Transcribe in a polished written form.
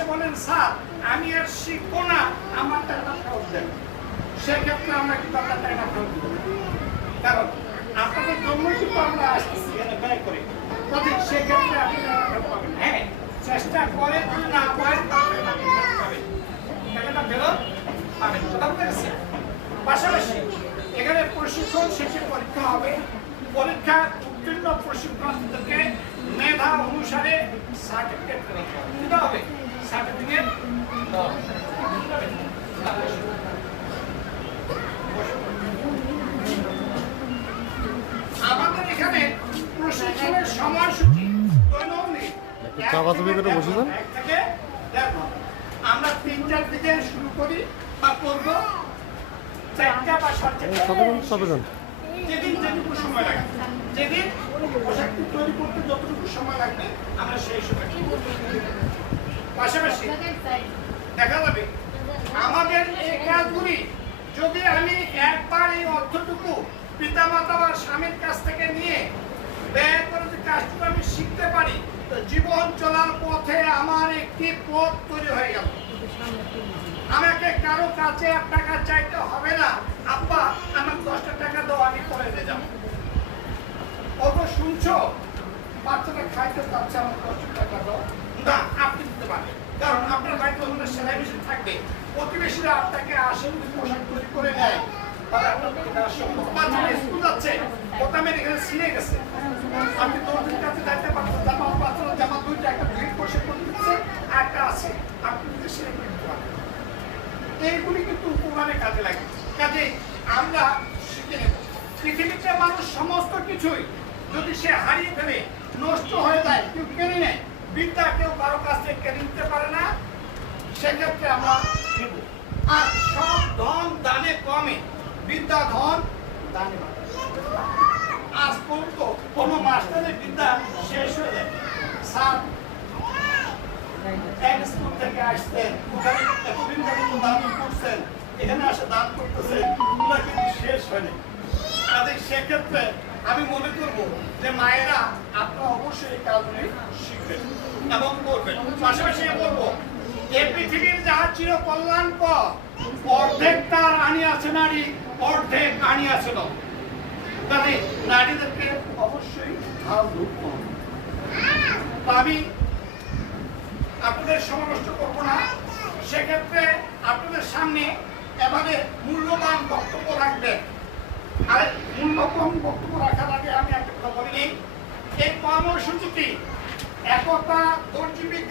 আসে বলেন স্যার আমি আর শিখবো না, আমার টাকা ফেরত দেন, সেক্ষেত্রে আমরা কিন্তু আপনার টাকা ফেরত দেবো। কারণ আপনাদের জন্যই কিন্তু আমরা আসতেছি এখানে ব্যয় করি, কাজে সেক্ষেত্রে আপনি টাকা ফেরত পাবেন। হ্যাঁ, চেষ্টা করে যদি না পারেন তাহলে আপনি ফেরত পাবেন, টাকাটা ফেরত পাবেন। কথা বুঝতে পেরেছেন? পাশাপাশি এখানে প্রশিক্ষণ শেষে পরীক্ষা হবে, পরীক্ষা উত্তীর্ণ প্রশিক্ষণকে মেধা অনুসারে সার্টিফিকেট দিতে হবে। সার্টিফিকেট আমাদের এখানে প্রশিক্ষণের সময়সূচি দৈনন্দিন আমরা 3টার দিকে শুরু করি বা করব, 4টা বা 4:30 যেদিন যেটুকু সময় লাগে, যেদিন পোশাকটি তৈরি করতে যতটুকু সময় লাগবে আমরা সেই সময়। পাশাপাশি দেখা যাবে আমাদের এই কাজগুলি যদি আমি একবার এই অর্থটুকু পিতামাতা বা স্বামীর কাছ থেকে নিয়ে ব্যয় করে যে কাজটুকু আমি শিখতে পারি, তো জীবন চলার পথে আমার একটি পথ তৈরি হয়ে গেল। আমাকে কারো কাছে 1 টাকা চাইতে হবে না, আব্বা আমার 10টা টাকা দাও আমি করে দিয়ে যাবো। কত শুনছো, বাচ্চাটা খাইতে চাচ্ছে আমার 10 টাকা দাও, না আপনি দিতে পারবেন, কারণ আপনার বাড়িতে ওখানে সেলাই মেশিন থাকবে, প্রতিবেশীরা আপনাকে আসেন পোশাক তৈরি করে নেয়, তাহলে আপনার বাচ্চাটা স্কুল যাচ্ছে, প্রথমে এখানে ছিঁড়ে গেছে, আপনি 10 দিন কাছে যাইতে পারছেন, জামা বাচ্চারা জামা 2টা, একটা ভিড় পোশাক করে দিচ্ছে, একটা আছে আপনি যদি সেলাই করে দিতে পারবেন। এইগুলি কিন্তু উপকারে কাজে লাগে। কাজে আমরা শিখে নেব। পৃথিবীতে মানুষ সমস্ত কিছুই যদি সে হারিয়ে ফেলে, নষ্ট হয়ে যায়, কেউ কেড়ে নেয়, বিদ্যা কেউ কারো কাছ থেকে কেড়ে নিতে পারে না, সেক্ষেত্রে আমরা নেব। আর সব ধন দানে কমে, বিদ্যা ধন দানে বাড়ে। আজ পর্যন্ত কোনো মাস্টারের বিদ্যা শেষ হয়ে যায়, স্যার এক স্কুল থেকে আসছেন, ওখানে এতদিন পর্যন্ত দান করছেন, এখানে আসে দান করতেছেন, ওগুলো কিন্তু শেষ হয়নি। কাজে সেক্ষেত্রে আমি মনে করব যে মায়েরা আপনারা অবশ্যই এই কাজগুলি শিখবেন এবং করবেন। পাশাপাশি বলবো এই পৃথিবীর যাহা চির কল্যাণকর, অর্ধেক তার আনি আছে নারী, অর্ধেক আনি আছে নর। কাজে নারীদেরকে অবশ্যই ধার ধরতে হবে। আমি আপনাদের সময় নষ্ট করবো না, সেক্ষেত্রে আপনাদের সামনে এবারে মূল্যবান বক্তব্য রাখবেন। আর মূল্যবান বক্তব্য রাখার আগে আমি একটা কথা বলিনি, এই কর্মসূচিটি একতা দর্জি বিজ্ঞান